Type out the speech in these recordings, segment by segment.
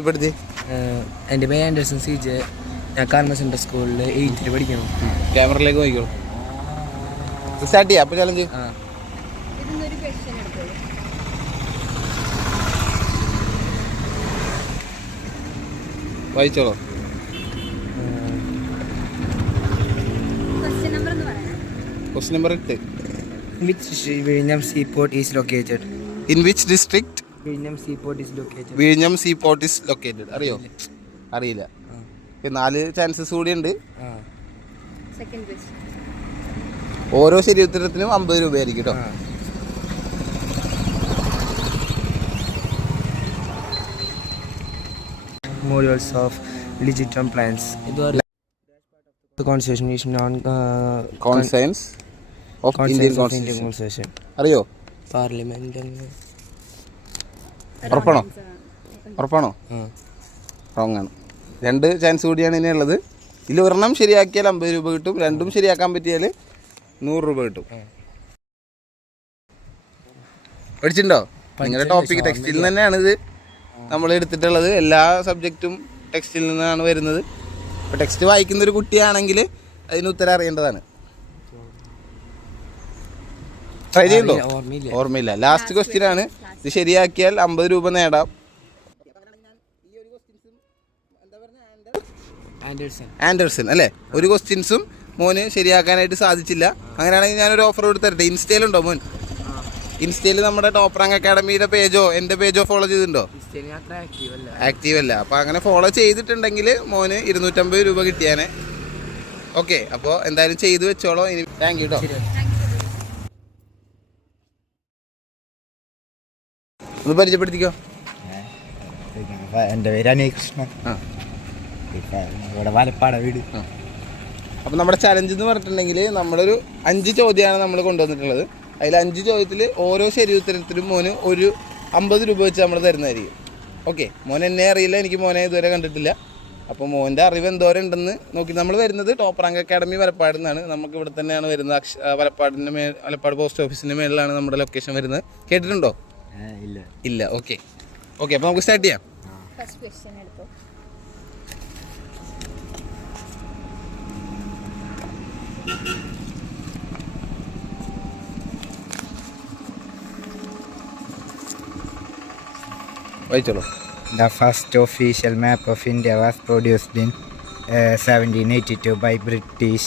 എൻ്റെ പേര് Anderson CJ. ഞാൻ കാർമ സെൻട്രൽ സ്കൂളിൽ 8th പഠിക്കണം. ക്യാമറയിലേക്ക് നോക്കിക്കോളൂ. സ്റ്റാർട്ട് ചെയ്യാം. അപ്പോൾ ചലഞ്ച് വായിച്ചോളൂ. Question number 8. Which Viഴിഞ്ഞം seaport is located? In which district Viഴിഞ്ഞം seaport is located? വിഴിഞ്ഞം seaport is located? അറിയോ? അറിയില്ല. 4 ചാൻസസ് കൂടി ഉണ്ട്. ഓരോ ശരി ഉത്തരത്തിനും 50 രൂപയായിരിക്കും കേട്ടോ. Models of legitimate plans. The constitution is Conscience of Indian Constitution. Constitution. അറിയോ? Parliament. ഉറപ്പാണോ? റോങ് ആണ്. 2 ചാൻസ് കൂടിയാണ് ഇനി ഉള്ളത്. ഇതിൽ ഒരെണ്ണം ശരിയാക്കിയാൽ 50 രൂപ കിട്ടും. 2ഉം ശരിയാക്കാൻ പറ്റിയാൽ 100 രൂപ കിട്ടും. പഠിച്ചിട്ടുണ്ടോ? നിങ്ങളുടെ ടോപ്പിക് ടെക്സ്റ്റിൽ തന്നെയാണ് ഇത് നമ്മൾ എടുത്തിട്ടുള്ളത്. എല്ലാ സബ്ജക്റ്റും ടെക്സ്റ്റിൽ നിന്നാണ് വരുന്നത്. അപ്പോൾ ടെക്സ്റ്റ് വായിക്കുന്നൊരു കുട്ടിയാണെങ്കിൽ അതിന് ഉത്തരം അറിയേണ്ടതാണ്. ട്രൈ ചെയ്യുന്നുണ്ടോ? ഓർമ്മയില്ല. ലാസ്റ്റ് ക്വസ്റ്റ്യൻ ആണ്. ഇത് ശരിയാക്കിയാൽ 50 രൂപ നേടാം. ആൻഡേഴ്സൺ അല്ലേ? ഒരു ക്വസ്റ്റ്യൻസും മോന് ശരിയാക്കാനായിട്ട് സാധിച്ചില്ല. അങ്ങനെയാണെങ്കിൽ ഞാനൊരു ഓഫർ കൊടുത്തരട്ടെ. ഇൻസ്റ്റയിലുണ്ടോ മോൻ? ഇൻസ്റ്റയിൽ നമ്മുടെ ടോപ്പ് റാങ്ക് അക്കാഡമിയുടെ പേജോ എൻ്റെ പേജോ ഫോളോ ചെയ്തിട്ടുണ്ടോ? ആക്റ്റീവ് അല്ല. അപ്പോൾ അങ്ങനെ ഫോളോ ചെയ്തിട്ടുണ്ടെങ്കിൽ മോന് 250 രൂപ കിട്ടിയാനെ. ഓക്കെ, അപ്പോൾ എന്തായാലും ചെയ്ത് വെച്ചോളോ. ഇനി താങ്ക് യു കേട്ടോ. ഒന്ന് പരിചയപ്പെടുത്തിക്കോ. എൻ്റെ പേര് അനീകൃഷ്ണൻ. ഇവിടെ വലപ്പാട വീട്. അപ്പോൾ നമ്മുടെ ചലഞ്ച് എന്ന് പറഞ്ഞിട്ടുണ്ടെങ്കിൽ നമ്മളൊരു 5 ചോദ്യമാണ് നമ്മൾ കൊണ്ടുവന്നിട്ടുള്ളത്. അതിൽ 5 ചോദ്യത്തിൽ ഓരോ ശരി ഉത്തരത്തിലും മോന് ഒരു 50 രൂപ വെച്ച് നമ്മൾ തരുന്നതായിരിക്കും. ഓക്കെ, മോൻ എന്നെ അറിയില്ല, എനിക്ക് മോനെ ഇതുവരെ കണ്ടിട്ടില്ല. അപ്പോൾ മോൻ്റെ അറിവ് എന്തോരം ഉണ്ടെന്ന് നോക്കി. നമ്മൾ വരുന്നത് ടോപ്പ് റാങ്ക് അക്കാഡമി വലപ്പാട് നിന്നാണ്. നമുക്ക് ഇവിടെ തന്നെയാണ് വരുന്നത്. വലപ്പാട് പോസ്റ്റ് ഓഫീസിൻ്റെ മേളിലാണ് നമ്മുടെ ലൊക്കേഷൻ വരുന്നത്. കേട്ടിട്ടുണ്ടോ? ഇല്ല. ഓക്കെ, അപ്പോൾ നമുക്ക് സ്റ്റാർട്ട് ചെയ്യാം. വായിച്ചോളൂ. The first official map of India was produced in 1782 by British.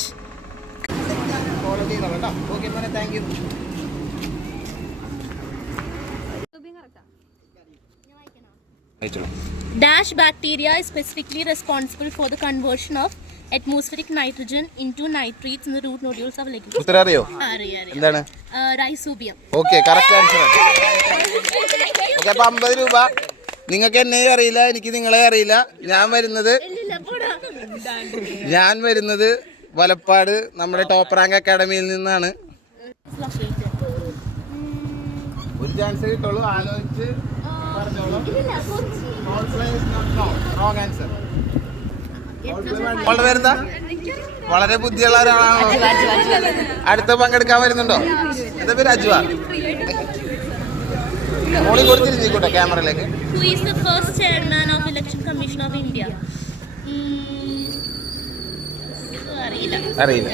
Dash bacteria is specifically responsible for the conversion of atmospheric nitrogen into nitrates in the root nodules of legumes. ഉത്തരം അറിയോ? എന്താണ്? Rhizobium. Okay, correct answer. Okay, അപ്പോൾ 50 രൂപ. നിങ്ങൾക്ക് എന്നെയും അറിയില്ല, എനിക്ക് നിങ്ങളെ അറിയില്ല. ഞാൻ വരുന്നത് വലപ്പാട് നമ്മുടെ ടോപ്പ് റാങ്ക് അക്കാഡമിയിൽ നിന്നാണ്. ഒരു ചാൻസ് കിട്ടുള്ളൂ. ആലോചിച്ച് പറഞ്ഞോളൂ. Wrong answer. അവളുടെ പേരെന്താ? വളരെ ബുദ്ധിയുള്ള ഒരാളാണോ? അടുത്ത പങ്കെടുക്കാൻ വരുന്നുണ്ടോ? എന്താ പേര്? അജ്വ. മോളി കൊടുത്തിരുന്നിക്കോട്ടെ ക്യാമറയിലേക്ക്. Who is the first chairman of Election Commission of India? അറിയില്ല.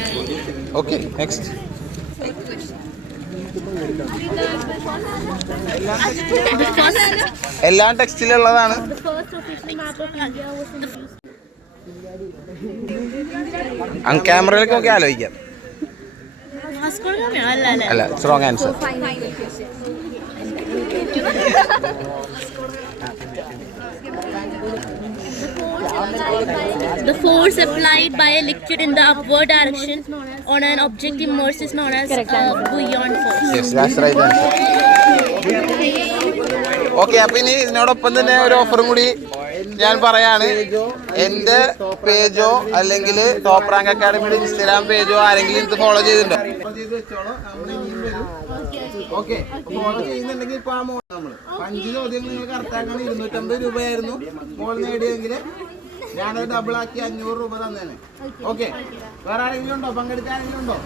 Okay, next. എല്ലാം ടെക്സ്റ്റിലുള്ളതാണ്. ക്യാമറയിലേക്ക് നോക്കി ആലോചിക്കാം. അല്ല, wrong answer. The force applied by a liquid in the upward direction on an object immersed is known as buoyant force. Yes, that's right answer. Okay, അപ്പോൾ ഇനി ഇതിനോടൊപ്പം തന്നെ ഒരു ഓഫറും കൂടി ഞാൻ പറയാണ്. എൻ്റെ പേജോ അല്ലെങ്കിൽ ടോപ്പ് റാങ്ക് അക്കാഡമിയുടെ ഇൻസ്റ്റാഗ്രാം പേജോ ആരെങ്കിലും ഇത് ഫോളോ ചെയ്തിട്ടുണ്ടോ? ഓക്കെ, ഫോളോ ചെയ്യുന്നുണ്ടെങ്കിൽ ഇപ്പോൾ ആ മോൾ നമ്മൾ 5 ചോദ്യങ്ങൾ നിങ്ങൾ കറക്റ്റാക്കണം. 250 രൂപയായിരുന്നു മോൾ നേടിയെങ്കിൽ ഞാനത് ഡബിളാക്കി 500 രൂപ തന്നേനെ. ഓക്കെ, വേറെ ആരെങ്കിലും ഉണ്ടോ? പങ്കെടുക്കാൻ ആരെങ്കിലും ഉണ്ടോ?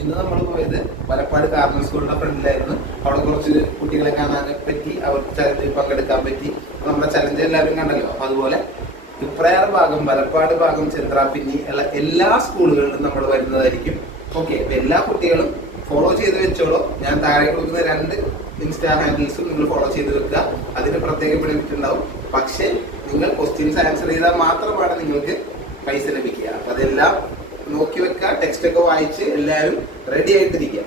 ഇന്ന് നമ്മൾ പോയത് വലപ്പാട് കാർമൽ സ്കൂളിന്റെ ഫ്രണ്ടിലായിരുന്നു. അവിടെ കുറച്ച് കുട്ടികളെ കാണാനെ പറ്റി, അവർക്ക് ചലഞ്ചിൽ പങ്കെടുക്കാൻ പറ്റി. നമ്മുടെ ചലഞ്ച് എല്ലാവരും കണ്ടല്ലോ. അപ്പൊ അതുപോലെ ഇപ്രയാർ ഭാഗം, വലപ്പാട് ഭാഗം, ചന്ദ്രാപിന്നി ഉള്ള എല്ലാ സ്കൂളുകളിലും നമ്മൾ വരുന്നതായിരിക്കും. ഓക്കെ, അപ്പൊ എല്ലാ കുട്ടികളും ഫോളോ ചെയ്ത് വെച്ചോളൂ. ഞാൻ താഴെ കൊടുക്കുന്ന 2 ഇൻസ്റ്റാ ഹാൻഡിൽസും നിങ്ങൾ ഫോളോ ചെയ്ത് വെക്കുക. അതിന് പ്രത്യേക ബെനിഫിറ്റ് ഉണ്ടാവും. പക്ഷേ നിങ്ങൾ ക്വസ്റ്റ്യൻസ് ആൻസർ ചെയ്താൽ മാത്രമാണ് നിങ്ങൾക്ക് പൈസ ലഭിക്കുക. അപ്പൊ അതെല്ലാം നോക്കി വെക്കുക. ടെക്സ്റ്റ് ഒക്കെ വായിച്ച് എല്ലാവരും റെഡി ആയിട്ടിരിക്കുക.